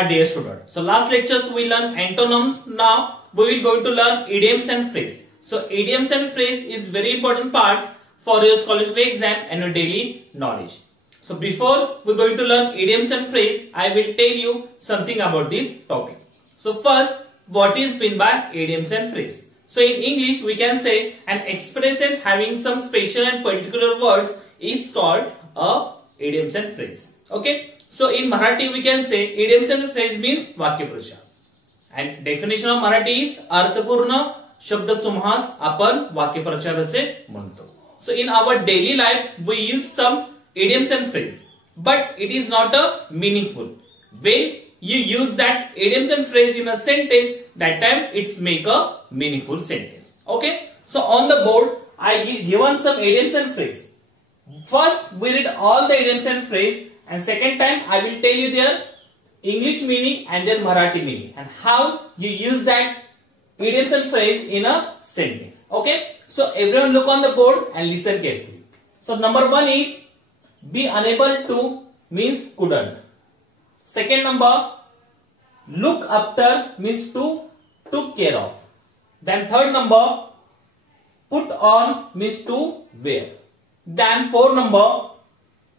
my dear student. So last lectures we learn antonyms. Now we will going to learn idioms and phrase. So idioms and phrase is very important parts for your scholarship exam and your daily knowledge. So before we are going to learn idioms and phrase, I will tell you something about this topic. So first, what is meant by idioms and phrase? So in English we can say an expression having some special and particular words is called a idioms and phrase. Okay. So in Marathi we can say idioms and phrase means वाक्यप्रचार. And definition of Marathi is अर्थपूर्ण शब्द समास आपण वाक्यप्रचार असे म्हणतो. So in our daily life we use some idioms and phrase, but it is not a meaningful. When you use that idioms and phrase in a sentence, that time it's make a meaningful sentence. Okay. So on the board I given some idioms and phrase. First we read all the idioms and phrase, and second time I will tell you their English meaning and their Marathi meaning and how you use that idioms and phrase in a sentence. Okay. So everyone look on the board and listen carefully. So number one is be unable to means couldn't. Second number, look after means to took care of. Then third number, put on means to wear. Then fourth number,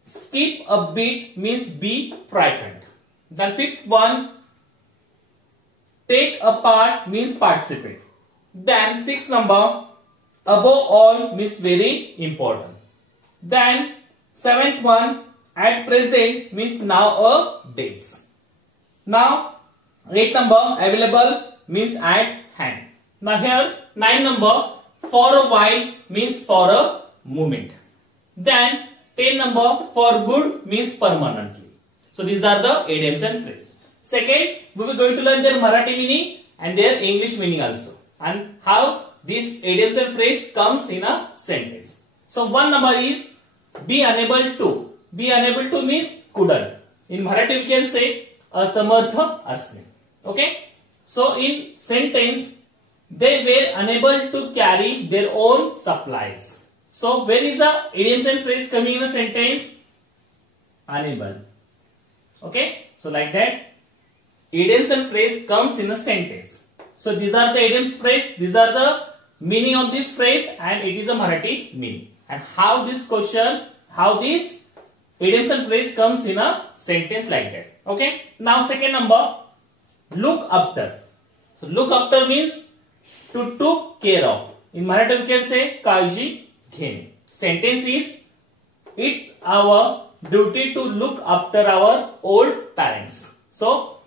skip a beat means be frightened. Then fifth one, take a part means participate. Then sixth number, above all means very important. Then seventh one, at present means nowadays. Now eighth number, available means at hand. Now here nine number, for a while means for a moment. Then 10 number, for good means permanently. So these are the idioms and phrase. Second, we will going to learn their Marathi meaning and their English meaning also, and how this idioms and phrase comes in a sentence. So one number is be unable to. Be unable to means couldn't. In Marathi we can say asamartha asne. Okay. So in sentence, they were unable to carry their own supplies. So when is the idioms and phrase coming in a sentence? Unable. Okay. So like that, idioms and phrase comes in a sentence. So these are the idioms phrase. These are the meaning of this phrase, and it is a Marathi meaning. And how this question, how this idioms and phrase comes in a sentence like that. Okay. Now second number, look after. So look after means to took care of. In Marathi we can say काळजी घेणे. Sentence is, it's our duty to look after our old parents. So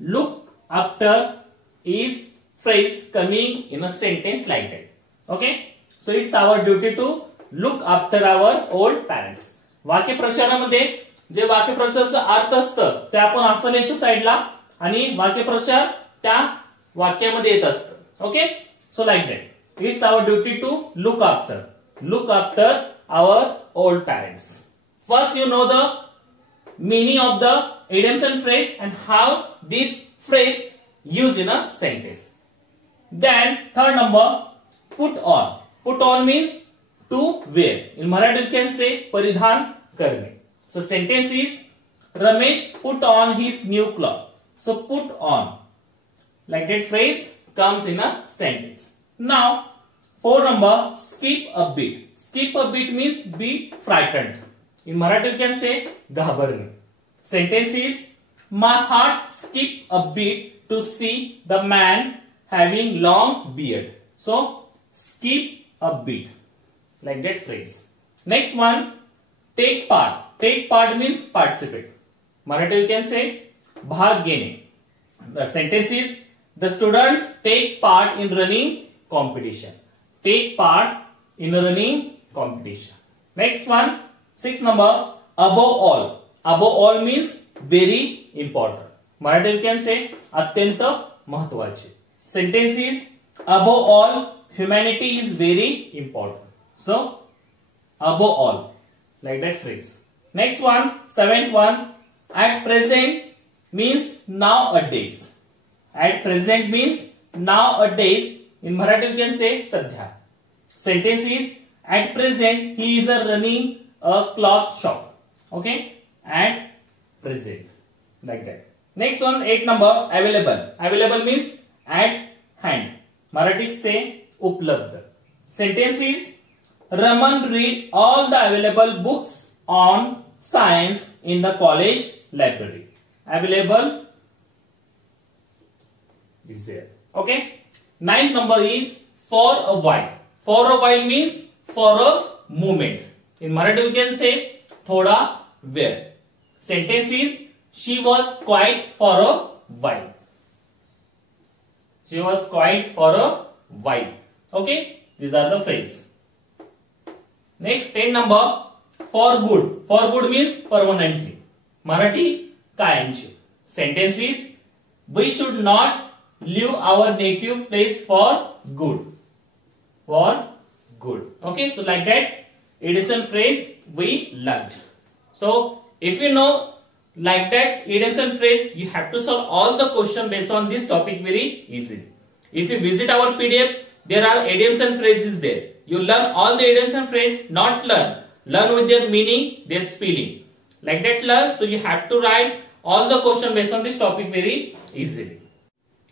look after is phrase coming in a sentence like that. Okay. So it's our duty to look after our old parents. वाक्यप्रचारामध्ये जे वाक्यप्रचाराचा अर्थ असतं ते आपण असं लिहितो साइडला, आणि वाक्यप्रचार त्या वाक्यामध्ये येत असतं. Okay. So like that, it's our duty to look after our old parents. First you know the meaning of the idioms and phrase and how this phrase used in a sentence. Then third number, put on. Put on means to wear. In Marathi we can say परिधान करणे. So sentence is, Ramesh put on his new cloth. So put on, like that phrase comes in a sentence. Now fourth number, skip a beat. Skip a beat means be frightened. In Marathi we can say घाबरणे. Sentence is, my heart skipped a beat to see the man having long beard. So skip a beat, like that phrase. Next one, take part. Take part means participate. Marathi we can say भाग घेणे. The sentence is, the students take part in running competition. Take part in a running competition. Next one, sixth number, above all. Above all means very important. Marathi we can say अत्यंत महत्वाचे. Sentence is, above all, humanity is very important. So above all, like that phrase. Next one, seventh one, at present means nowadays. At present means nowadays. In Marathi we can say सध्या. Sentence is, at present he is running a cloth shop. Okay. At present, like that. Next one 8 number available. Available means at hand. मराठीत से उपलब्ध. Sentence is Raman read all the available books on science in the college library. Available is there. Okay. 9th number is for a while. For a while means for a moment. In Marathi we can say thoda वेळ. Sentence is she was quiet for a while. She was quiet for a while. Okay. These are the phrase. Next 10 number for good. For good means permanently. Marathi कायमचे. Sentence is we should not leave our native place for good. For good. Okay, so like that Edison phrase we learned. So if you know like that Edison phrase, you have to solve all the question based on this topic very easily. If you visit our PDF, there are idioms and phrases there. You learn all the idioms and phrases, not learn. Learn with their meaning, their spelling. Like that learn, so you have to write all the question based on this topic very easily.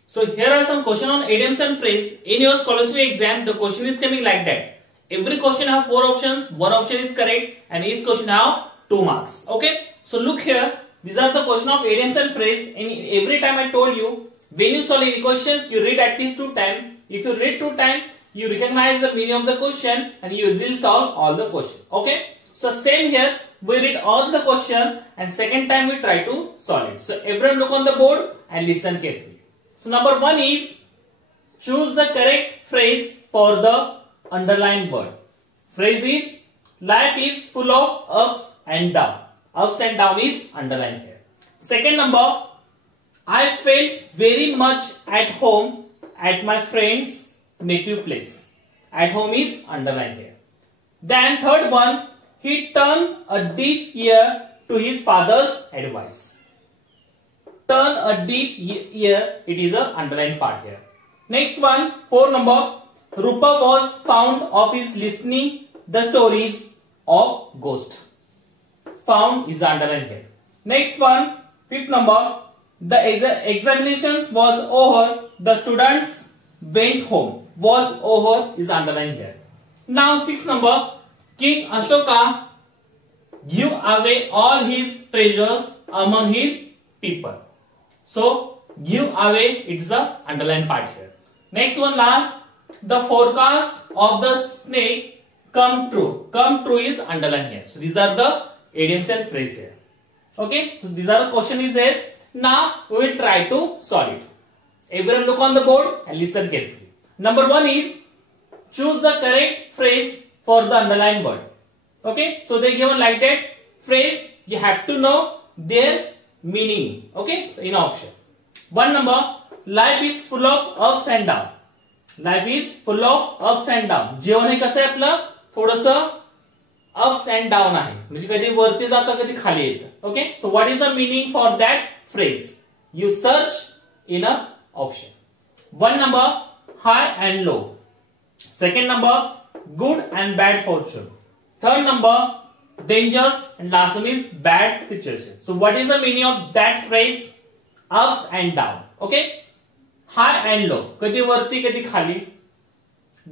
So here are some question on idioms and phrase. In your scholarship exam, the question is coming like that. Every question have 4 options, 1 option is correct and each question have 2 marks. Okay. So look here, these are the question of idioms and phrase. And every time I told you, when you solve any questions, you read at least 2 times. If you read 2 times, you recognize the meaning of the question and you will solve all the question. Okay. So same here, we read all the question and second time we try to solve it. So everyone look on the board and listen carefully. So number 1 is choose the correct phrase for the underlined word. Phrase is life is full of ups and downs. Ups and down is underlined here. Second number, I felt very much at home at my friend's native place. At home is underlined here. Then third one, he turned a deaf ear to his father's advice. Turn a deaf ear, it is a underlined part here. Next one, 4 number, Rupa was found of his listening the stories of ghost. Found is underlined here. Next one, 5th number, the examinations was over, the students went home. Was over is underlined here. Now 6th number, King Ashoka gave away all his treasures among his people. So give away, it's the underlined part here. Next one, last, the forecast of the snake come true. Come true is underlined here. So these are the idioms and phrases here. Okay, so these are the question is there. Now we will try to solve it. Everyone look on the board and listen carefully. Number 1 is choose the correct phrase for the underlined word. Okay, so they given like that phrase, you have to know their meaning. Okay, so in option 1 number, life is full of ups and downs. Life is full of ups and downs. जीवन हे कसं आहे आपलं थोडंसं ups and down आहे, म्हणजे कधी वरती जातं कधी खाली येतं. Okay, so what is the meaning for that phrase? You search in a option. 1 number, high and low. Second number, good and bad fortune. Third number, dangerous, and last one is bad situation. So what is the meaning of that phrase? Ups and down. Okay, high and low, कधी वरती कधी खाली.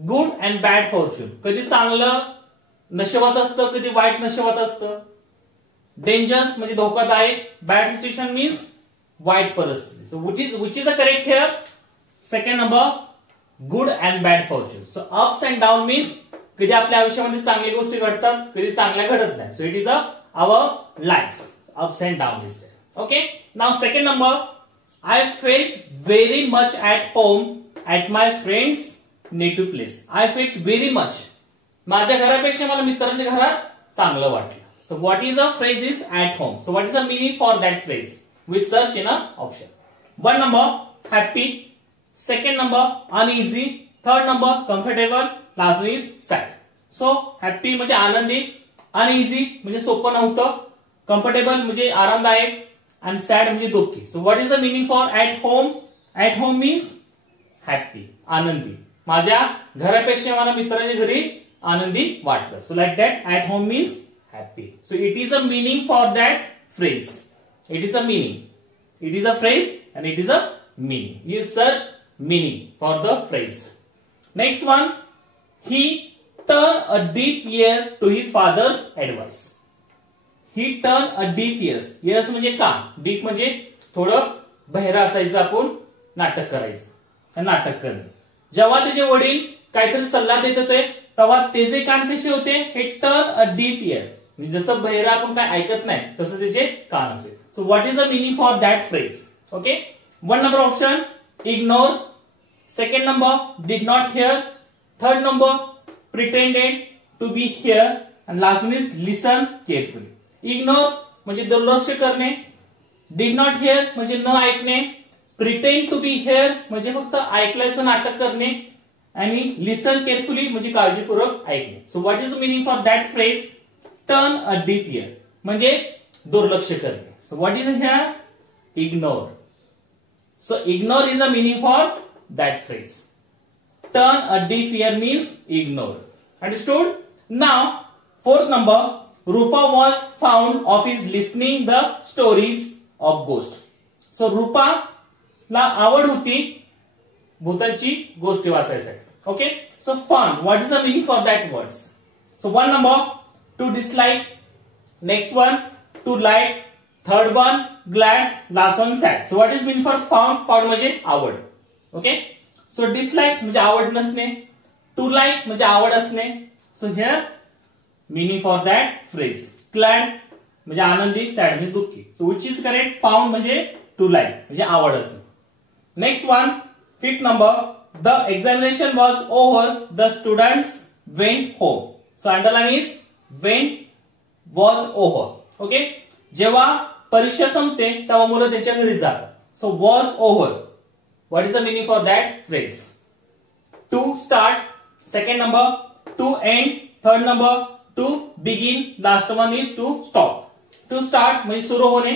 Good and bad fortune, कधी चांगलं नशिबात असतं कधी white नशिबात असतं. Dangerous म्हणजे धोकादायक. Bad situation means वाईट परिस्थिती. So which is the correct here? Second number, good and bad fortune. So ups and down means कधी आपल्या आयुष्यामध्ये चांगल्या गोष्टी घडतात कधी चांगल्या घडत नाही. So it is our life. Ups and down is there. Okay. Now second number, I felt very much at home at my friend's native place. I felt very much. माझ्या घरापेक्षा मला मित्राच्या घरात चांगलं वाटलं. So what is the phrase is at home. So what is the meaning for that phrase? We search in a option. 1 number, happy. Second number, uneasy. Third number, comfortable. Last one is sad. So happy म्हणजे Anandi, uneasy म्हणजे सोपं नव्हतं, comfortable म्हणजे आरामदायक, and sad म्हणजे दुःखी. So what is the meaning for at home? At home means happy, Anandi. माझ्या घरापेक्षा मला मित्राच्या घरी आनंदी वाटलं. So like that, at home means happy. So it is a meaning for that phrase. It is a meaning. It is a phrase and it is a meaning. You search meaning for the phrase. Next one, he turned a deaf ear to his father's advice. He turned a deaf ears. Ears म्हणजे कान. Deaf म्हणजे थोडं बहिरा असायचं, आपण नाटक करायचं, नाटक करणे. जेव्हा त्याचे वडील काहीतरी सल्ला देत होते तेव्हा त्याचे कान कसे होते, हे टर्न अ डीप इयर. म्हणजे जसं बहिरा आपण काय ऐकत नाही तसं त्याचे कान होते. सो what is the meaning for that phrase? Okay, 1 number option ignore, 2nd number did not hear, 3rd number pretended to be here, and last one is listen carefully. Ignore म्हणजे दुर्लक्ष करणे, did not hear म्हणजे न ऐकणे, pretend to be here म्हणजे फक्त ऐकल्याचं नाटक करणे, आणि listen carefully म्हणजे काळजीपूर्वक ऐकणे. सो what is the meaning for that phrase? Turn a deaf year म्हणजे दुर्लक्ष करणे. सो what is here? Ignore. So ignore is the meaning for that phrase. Turn a deaf ear means ignore. Understood? Now, 4th number, Rupa was found of his listening the stories of ghosts. So Rupa ला आवड होती भूताची गोष्टी वाचायसाठी. Okay? So fun. What is the meaning for that words? So 1 number, to dislike. Next one, to like. 3rd one, glad. Last one, sad. So what is meaning for found? Found म्हणजे आवड. Okay, सो dislike म्हणजे आवड नसणे, to like म्हणजे आवड असणे. So here meaning for that phrase, glad म्हणजे Anandi, sad म्हणजे दुःखी. सो विच इज करेक्ट? फाउंड म्हणजे टू लाइक म्हणजे आवड असणे. Next one, 5th number, the examination was over, the students went home. So underline is went was over. Okay, जेव्हा परीक्षा संपते तेव्हा मुलं त्यांच्या घरी जातात. So was over. What is the meaning for that phrase? To start, 2nd number, to end, 3rd number, to begin, last one is to stop. To start म्हणजे सुरू होणे,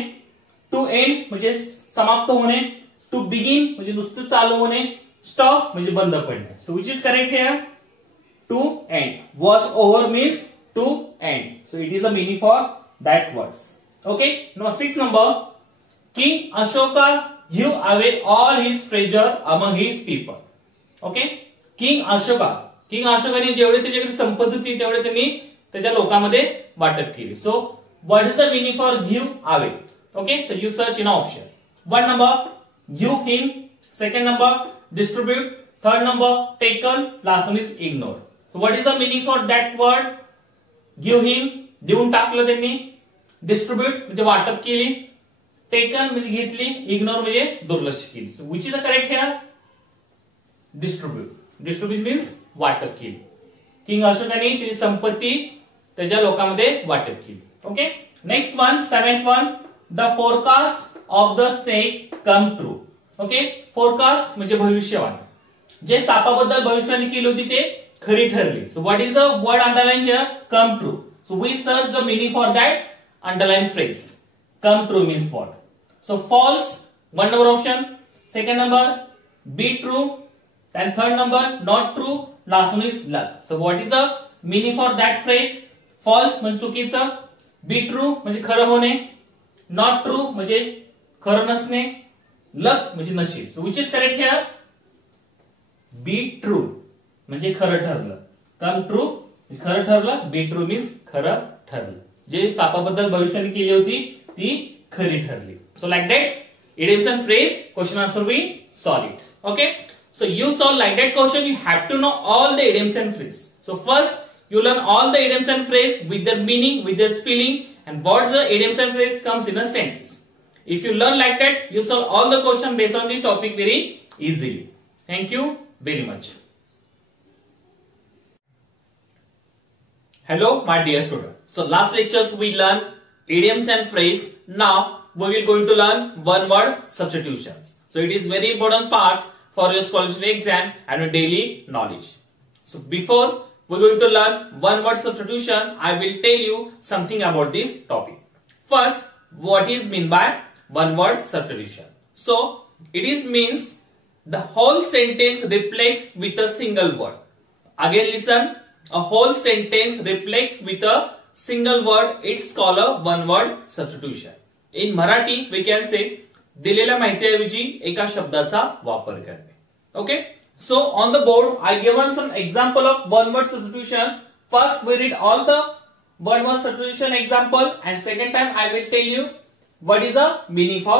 to end म्हणजे समाप्त होणे, to begin म्हणजे नुसतं चालू होणे, stop म्हणजे बंद पडणे. So which is correct here? To end. Was over means to end. So it is the meaning for that words. Okay. Now 6th number, King Ashoka give away all his treasure among his people. Okay, king Ashoka, king अशोकाने जेवढे त्याच्याकडे संपत्ती होती तेवढे त्यांनी त्याच्या लोकांमध्ये वाटप केली. सो what is the meaning for give away? Okay, so you search in option. 1 number, give him. 2nd number, distribute. 3rd number, taken. Last one is ignore. So what is the meaning for that word? Give him देऊन टाकलं त्यांनी, distribute म्हणजे वाटप केली, taken म्हणजे घेतली, ignore म्हणजे दुर्लक्ष केली. So which is the correct here? Distribute. Distribute means वाटप केली. किंग अशोकाने त्याची संपत्ती त्याच्या लोकांमध्ये वाटप केली. Okay, next one, 7th one, the forecast of the snake come true. Okay, forecast म्हणजे भविष्यवाणी. जे सापाबद्दल भविष्यवाणी केली होती ते खरी ठरली. So what is the word underline here? Come true. So we search the meaning for that underline phrase. Come true means what? So false, 1 number option. 2nd number, be true. And 3rd number, not true. Last one is luck. So what is the meaning for that phrase? False म्हणजे चुकीचं, be true म्हणजे खरं होणे, not true म्हणजे खरं नसणे, luck म्हणजे नशीब. So which is correct here? Be true म्हणजे खरं ठरलं. Come true खरं ठरलं, be true means खरं ठरलं. जे सापाबद्दल भविष्यवाणी केली होती ती खरी ठरली. So like that, idioms and phrase, question answer we solve it. Okay, so you solve like that question, you have to know all the idioms and phrase. So first you learn all the idioms and phrase with their meaning, with their spelling, and what the idioms and phrase comes in a sentence. If you learn like that, you solve all the question based on this topic very easily. Thank you very much. Hello my dear student. So last lectures we learned idioms and phrase. Now we will going to learn one word substitutions. So it is very important parts for your scholarship exam and your daily knowledge. So before we are going to learn one word substitution, I will tell you something about this topic. First, what is mean by one word substitution? So it is means the whole sentence replaced with a single word. Again listen, a whole sentence replaced with a single word, it's called a one word substitution. In Marathi we can say दिलेल्या माहितीऐवजी एका शब्दाचा वापर करणे. Okay, so on the board I given some example of one word substitution. First we read all the one word substitution example and second time I will tell you what is the meaning for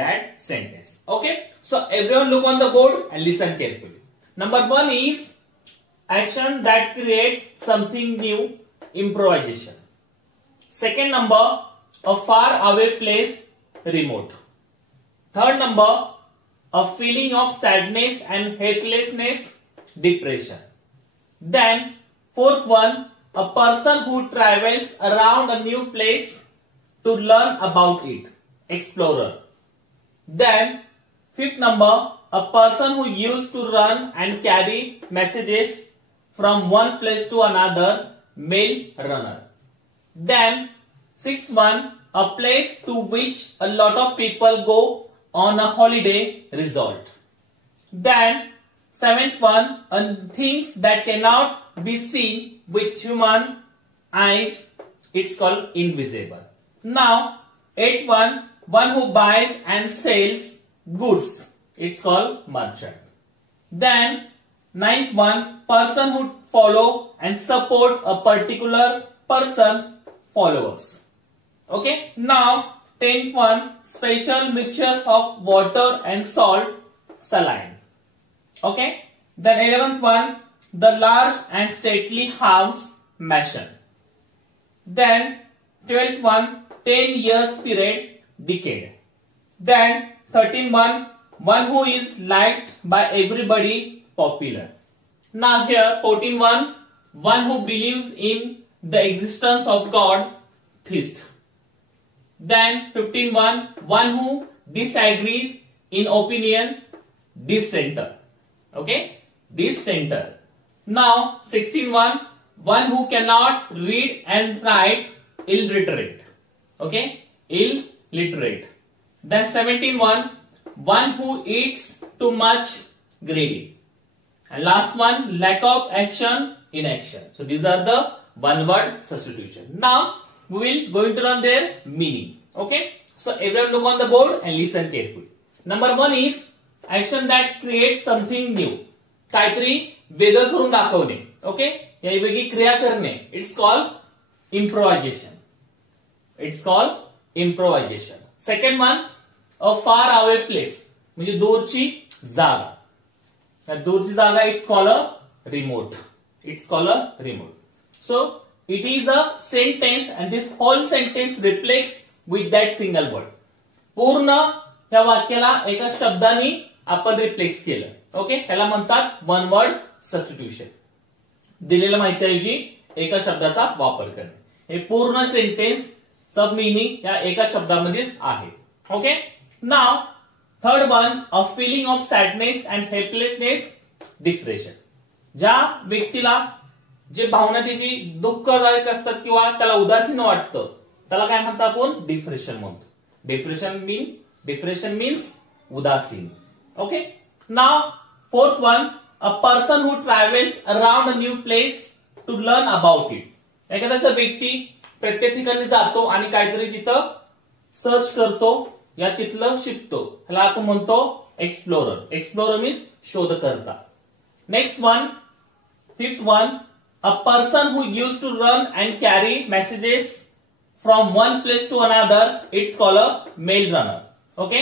that sentence. Okay, so everyone look on the board and listen carefully. Number 1 is action that creates something new, improvisation. Second number, a far away place, remote. Third number, a feeling of sadness and helplessness, depression. Then fourth one, a person who travels around a new place to learn about it, explorer. Then fifth number, a person who used to run and carry messages from one place to another, mail runner. Then sixth one, a place to which a lot of people go on a holiday, resort. Then seventh one, things that cannot be seen with human eyes, it's called invisible. Now eighth one, one who buys and sells goods, it's called merchant. Then ninth one, person who follow and support a particular person, followers. Okay, now 10th one, special mixtures of water and salt, saline. Okay, then 11th one, the large and stately house, mansion. Then 12th one, 10 years period, decade. Then 13th one who is liked by everybody, popular. Now here 14th one who believes in the existence of God, theist. Then 15th one who disagrees in opinion, dissenter. Okay, dissenter. Now 16th one who cannot read and write, illiterate. Okay, illiterate. Then 17th one who eats too much, greedy. And last one, lack of action, inaction. So these are the one word substitution. Now we will going to learn their meaning. Okay, so everyone look on the board and listen carefully. Number 1 is action that creates something new. काहीतरी वेगळं करून दाखवणे. Okay, या वेगळी क्रिया करणे. It's called improvisation. It's called improvisation. Second one, a far away place, म्हणजे दूरची जागा. दूरची जागा it's called a remote. It's called a remote. So it is a sentence and this whole sentence reflects with that single word. पूर्ण त्या वाक्याला एका शब्दाने आपण रिप्लेस केलं. ओके, त्याला म्हणतात वन वर्ड सबस्टिट्यूशन. दिलेल्या माहितीऐवजी एका शब्दाचा वापर करणे. हे पूर्ण सेंटेन्स सब मीनिंग या एका शब्दामध्येच आहे. Okay, now third one, a feeling of sadness and helplessness, depression. ज्या व्यक्तीला जे भावना त्याची दुःखदायक असतात किंवा त्याला उदासीन वाटतं, त्याला काय म्हणतात आपण? डिप्रेशन म्हणतो. डिप्रेशन मीन्स उदासीन. Okay, now fourth one, a person who travels around a new place to learn about it. एखादा व्यक्ती प्रत्येक ठिकाणी जातो आणि काहीतरी तिथं सर्च करतो या तिथलं शिकतो, ह्याला आपण म्हणतो एक्सप्लोरर. एक्सप्लोरर मीन्स शोधकर्ता. Next one, fifth one, a person who used to run and carry messages from one place to another, it's called a mail runner. Okay,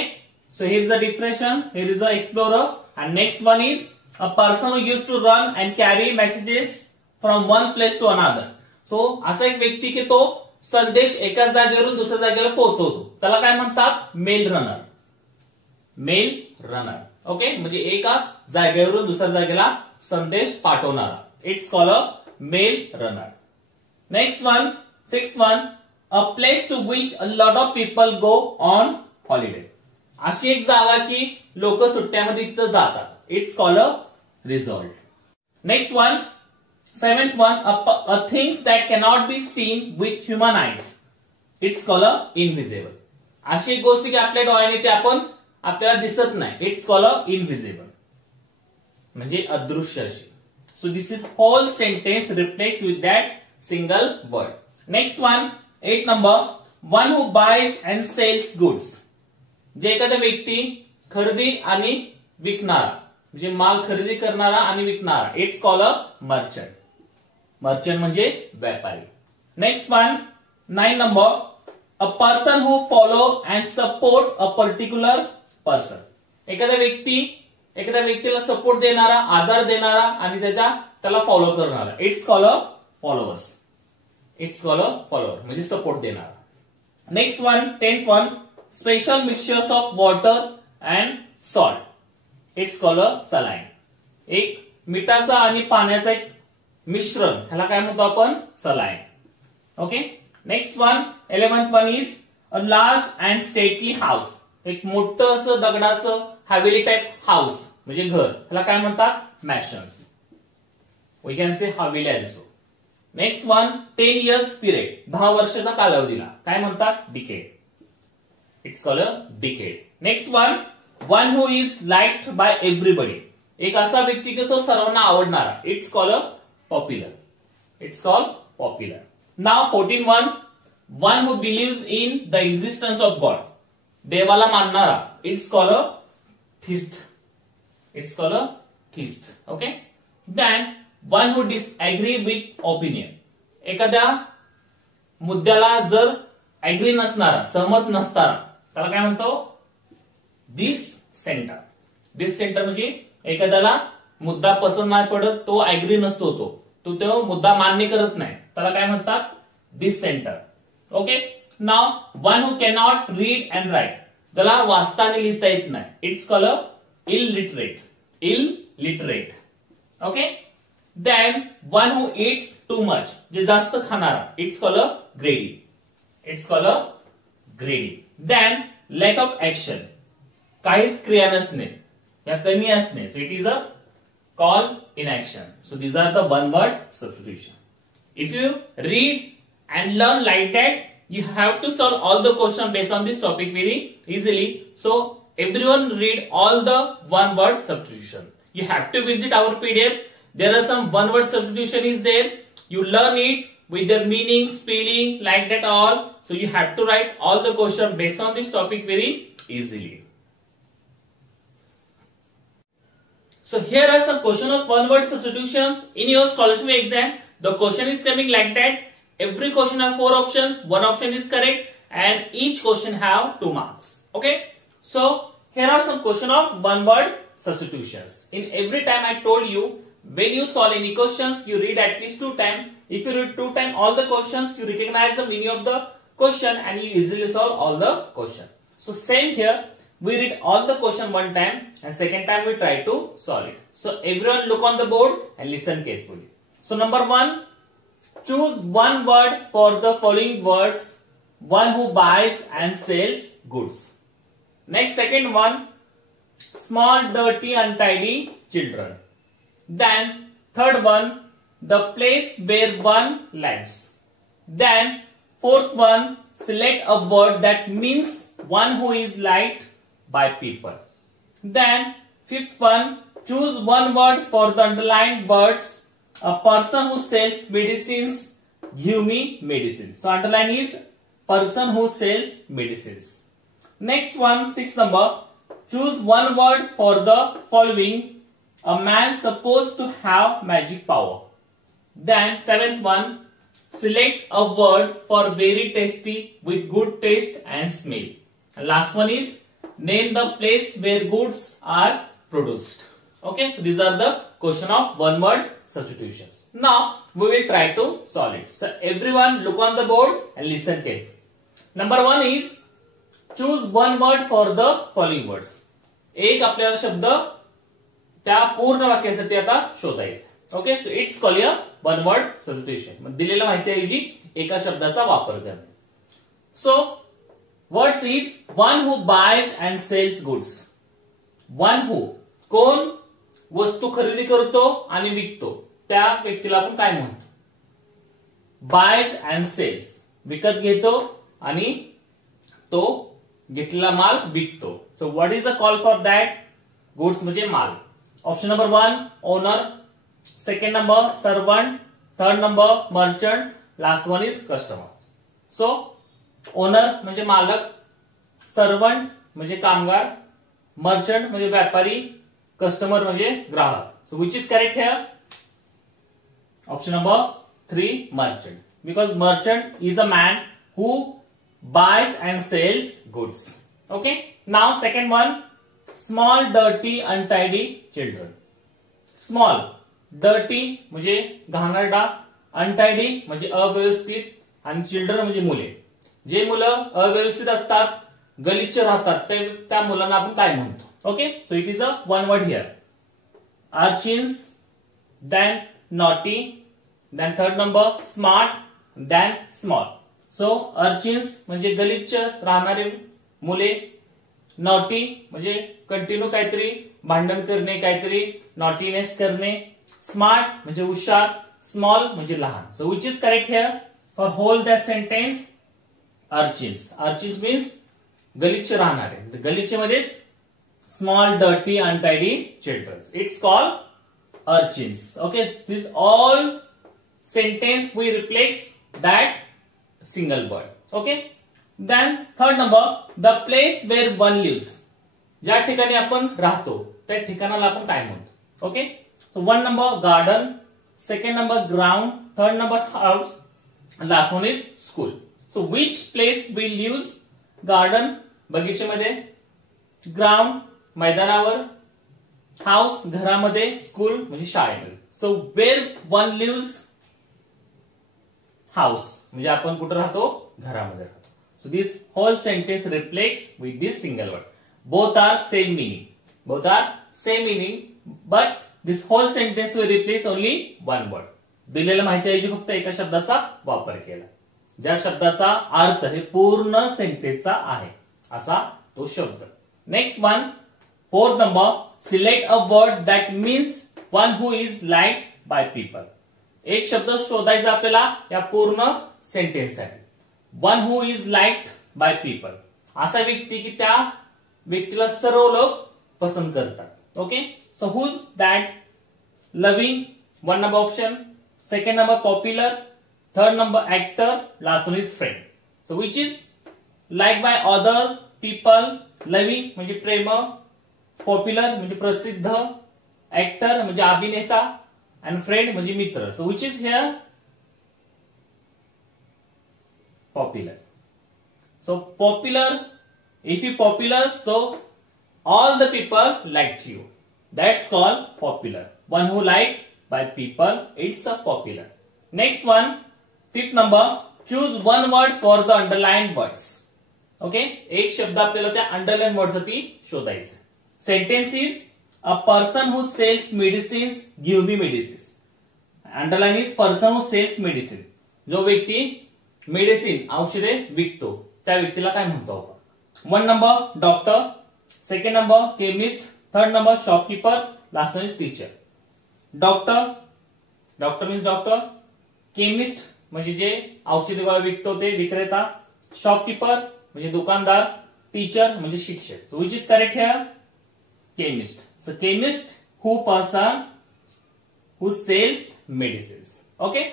so here is the definition, here is the explorer, and next one is a person who used to run and carry messages from one place to another. So असा एक व्यक्ती की तो संदेश एका जागेवरून दुसऱ्या जागेला पोहोचवतो, त्याला काय म्हणतात? Mail runner. Mail runner. Okay, म्हणजे एका जागेवरून दुसऱ्या जागेला संदेश पाठवणारा. It's called a mail runner. Next one, sixth one, a place to which a lot of people go on holiday. अशी एक जागा की लोक सुट्ट्यामध्ये तिथं जातात. It's called a resort. Next one, seventh one, a things that cannot be seen with human eyes. It's called a invisible. अशी एक गोष्ट की आपल्या डोळ्याने ते आपल्याला दिसत नाही. It's called a invisible. म्हणजे अदृश्य अशी. So this is whole sentence reflects with that single word. Next one, 8 number, one who buys and sells goods. जे एखादा व्यक्ती खरेदी आणि विकणारा म्हणजे माल खरेदी करणारा आणि विकणारा, it's called a merchant. Merchant म्हणजे व्यापारी. Next one 9 number, a person who follow and support a particular person. एखादा व्यक्तीला सपोर्ट देणारा, आधार देणारा आणि त्याला फॉलो करणारा, it's called a followers. It's called a follower म्हणजे सपोर्ट देणारा. Next one 10th one, special mixtures of water and salt, it's called a saline. एक मिठाचा आणि पाण्याचा एक मिश्रण, ह्याला काय म्हणतो आपण? Saline. Okay. Next one 11th one is a large and stately house. एक मोठं असं दगडाचं हवेली टाइप हाऊस म्हणजे घर, ह्याला काय म्हणतात? मॅन्शन्स. वी कॅन से हवेली also. Next one 10 years period, 10 वर्षाचा कालावधीला काय म्हणतात? Decade. It's called a decade. Next one who is liked by everybody. एक असा व्यक्ती की तो सर्वांना आवडणारा, it's called a popular. It's called popular. Now 14th one who believes in the existence of God. देवाला मानणारा, it's called a theist. It's called a theist. Okay. Then one who disagree with opinion. एखाद्या मुद्द्याला जर agree नसणारा, सहमत नसणारा, त्याला काय म्हणतो? डिससेंटर. डिससेंटर म्हणजे एखाद्याला मुद्दा पसंत नाही पडत, तो एग्री नसतो, तो मुद्दा मान्य करत नाही, त्याला काय म्हणतात? Dissenter. Okay. Now one who cannot read and write. त्याला वाचता आणि लिहिता येत नाही, it's called a illiterate. Illiterate. Okay. Then one who eats too much, जे जास्त खाणारा, it's called a greedy. It's called a greedy. Then lack of action, काहीच क्रिया नसणे या कमी असणे, so it is a call inaction. So these are the one word substitution. If you read and learn like that, you have to solve all the question based on this topic very easily. So everyone read all the one word substitution. You have to visit our PDF. There are some one word substitution is there. You learn it with their meaning, spelling, like that all. So you have to write all the question based on this topic very easily. So here are some question of one word substitutions in your scholarship exam. The question is coming like that. Every question have 4 options, one option is correct, and each question have 2 marks. Okay. So here are some question of one word substitutions. In every time I told you, when you solve any questions, you read at least 2 times. If you read 2 times all the questions, you recognize the meaning of the question and you easily solve all the question. So same here, we read all the question one time and second time we try to solve it. So everyone look on the board and listen carefully. So number 1, choose one word for the following words. One who buys and sells goods. Next, second one, small, dirty, untidy children. Then third one, the place where one lives. Then fourth one, select a word that means one who is liked by people. Then fifth one, choose one word for the underlined words. A person who sells medicines, give me medicine. So underline is person who sells medicines. Next one, 6th number, choose one word for the following. A man supposed to have magic power. Then 7th one, select a word for very tasty with good taste and smell. And last one is name the place where goods are produced. Okay, so these are the question of one word substitutions. Now we will try to solve it. So everyone look on the board and listen carefully. Number 1 is choose one word for the following words. एक आपल्याला शब्द त्या पूर्ण वाक्यासाठी आता शोधायचा. Okay. So it's called a one word substitution. दिलेल्या माहितीऐवजी एका शब्दाचा वापर करणे. So words is one who buys and sells goods. One who, कोण वस्तू खरेदी करतो आणि विकतो, त्या व्यक्तीला आपण काय म्हणतो? बायज अँड सेल्स, विकत घेतो आणि तो घेतलेला माल विकतो. So what is the call for that? Goods म्हणजे माल. Option number 1 owner, second number servant, third number merchant, last one is customer. So owner म्हणजे मालक, सर्वंट म्हणजे कामगार, मर्चंट म्हणजे व्यापारी, कस्टमर म्हणजे ग्राहक. So which is correct here? Option number 3, merchant. Because merchant is a man who buys and sells goods. Okay. Now second one, small, dirty, untidy children. Small, dirty म्हणजे घाणेरडा, untidy म्हणजे अव्यवस्थित, आणि children म्हणजे मुले. जे मुलं अव्यवस्थित असतात, गलिच्छ राहतात, त्या मुलांना आपण काय म्हणतो? Okay. So it is a one word here. Urchins, then naughty, then third number smart, then small. So urchins म्हणजे गलिच्छ राहणारे मुले, naughty म्हणजे कंटिन्यू काहीतरी भांडण करणे, काहीतरी नॉटीनेस करणे, स्मार्ट म्हणजे हुशार, स्मॉल म्हणजे लहान. So which is correct here for whole the sentence? Urchins. Urchins means गलिच्छ राहणारे. गलिच्छ मध्येच small, dirty, untidy children. It's called urchins. Okay, this all sentence we replace that single word. Okay, then third number, the place where one lives. ज्या ठिकाणी आपण राहतो त्या ठिकाणाला आपण काय म्हणतो? Okay. So one number garden, second number ground, third number house, last one is school. So which place we lives? Garden बगीचेमध्ये, ground मैदानावर, हाऊस घरामध्ये, स्कूल म्हणजे शाळेमध्ये. So where one lives? House म्हणजे आपण कुठे राहतो? घरामध्ये राहतो. So this whole sentence reflects with this single word. Both are same meaning. Both are same meaning, but this whole sentence will replace only one word. दिलेल्या माहितीऐवजी फक्त एका शब्दाचा वापर केला. ज्या शब्दाचा अर्थ हे पूर्ण सेंटेन्सचा आहे असा तो शब्द. Next one, fourth number, select a word that means one who is liked by people. एक शब्द शोधायचा आपल्याला या पूर्ण सेंटेन्स साठी. One who is liked by people, असा व्यक्ती की त्या व्यक्तीला सर्व लोक पसंत करतात. Okay. So who's that? Loving, one number option. Second number popular, third number actor, last one is friend. So which is like by other people? Loving म्हणजे प्रेम, पॉप्युलर म्हणजे प्रसिद्ध, ऍक्टर म्हणजे अभिनेता, and friend म्हणजे मित्र. So which is here? Popular. So popular, if you popular, so all the people liked you. That's called popular. One who liked by people, it's a popular. Next one, fifth number, choose one word for the underlined words. Okay, एक शब्द आपल्याला त्या underline word साठी शोधायचा. Sentence is, a person who sells medicines give me medicines. Underline is person who sells medicine. जो व्यक्ती medicine औषधे विकतो त्या व्यक्तीला काय म्हणतो आपण? One number doctor, second number chemist, third number shopkeeper, last one is teacher. Doctor, doctor means doctor. Chemist म्हणजे जे औषधी विकतो ते विक्रेता. शॉपकीपर म्हणजे दुकानदार. टीचर म्हणजे शिक्षक. So which is correct here? Chemist. So chemist who person who sells medicines. Okay.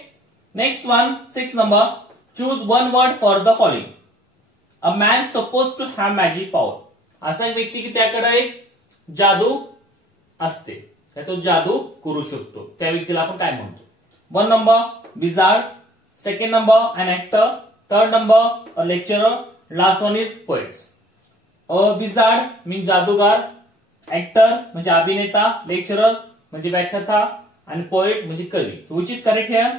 Next one, sixth number. Choose one word for the following. A man supposed to have magic power. असा एक व्यक्ती की त्याकडे एक जादू असते, तो जादू करू शकतो, त्या व्यक्तीला आपण काय म्हणतो? One number wizard, second number an actor, third number a lecturer, last one is poets. A wizard mean जादूगार, ऍक्टर म्हणजे अभिनेता, लेक्चरर म्हणजे व्याख्याता, आणि पोएट म्हणजे कवी. So which is correct here?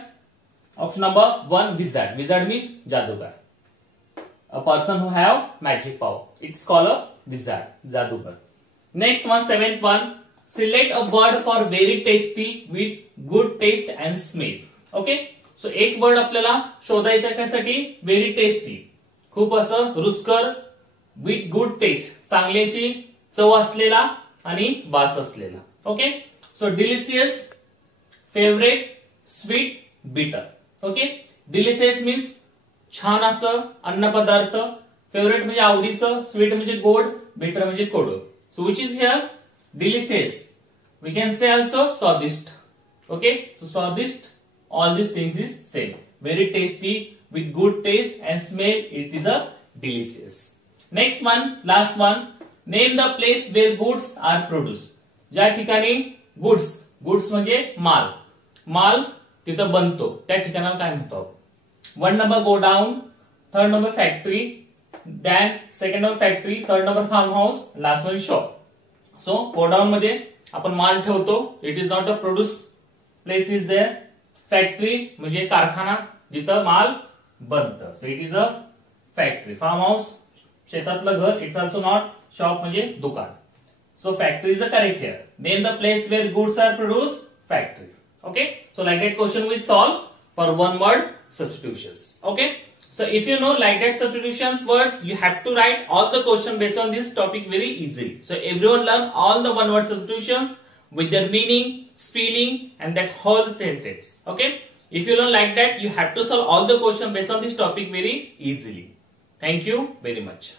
Option number one, wizard. Wizard means जादूगार. A person who have magic power, it's called a wizard, जादूगर. Next one, seventh one, select a word for very tasty with good taste and smell. Okay. सो एक word आपल्याला शोधायचा त्यासाठी, very tasty खूप असं रुचकर, with good test चांगली अशी चव असलेला आणि वास असलेला. Okay. So delicious, favourite, sweet, bitter. Okay. Delicious means छान असं अन्न पदार्थ, फेवरेट म्हणजे आवडीचं, स्वीट म्हणजे गोड, बिटर म्हणजे कडू. So which is here? Delicious. We can say also स्वादिष्ट. ओके. सो स्वादिष्ट, all this things is same. Very tasty, with good taste and smell, it is a delicious. Next one, last one, name the place where goods are produce. ज्या ठिकाणी goods, goods म्हणजे माल, माल तिथं बनतो त्या ठिकाणाला काय म्हणतो. 1 number godown, 3rd number factory, then 2nd number factory, 3rd number farm house, last one shop. So godown मध्ये आपण माल ठेवतो. It is not a produce place is there. Factory म्हणजे कारखाना जिथं माल बनतं. So it is a factory. Farm house शेतातलं घर. It's also not. शॉप म्हणजे दुकान. So factory is the correct here. Name the place where goods are produce. Factory. Okay, so like that question we solve for one word substitutions. Okay, so if you know like that substitutions words, you have to write all the question based on this topic very easily. So everyone learn all the one word substitutions with their meaning, spelling and that whole sentence. Okay, if you learn like that, you have to solve all the question based on this topic very easily. Thank you very much.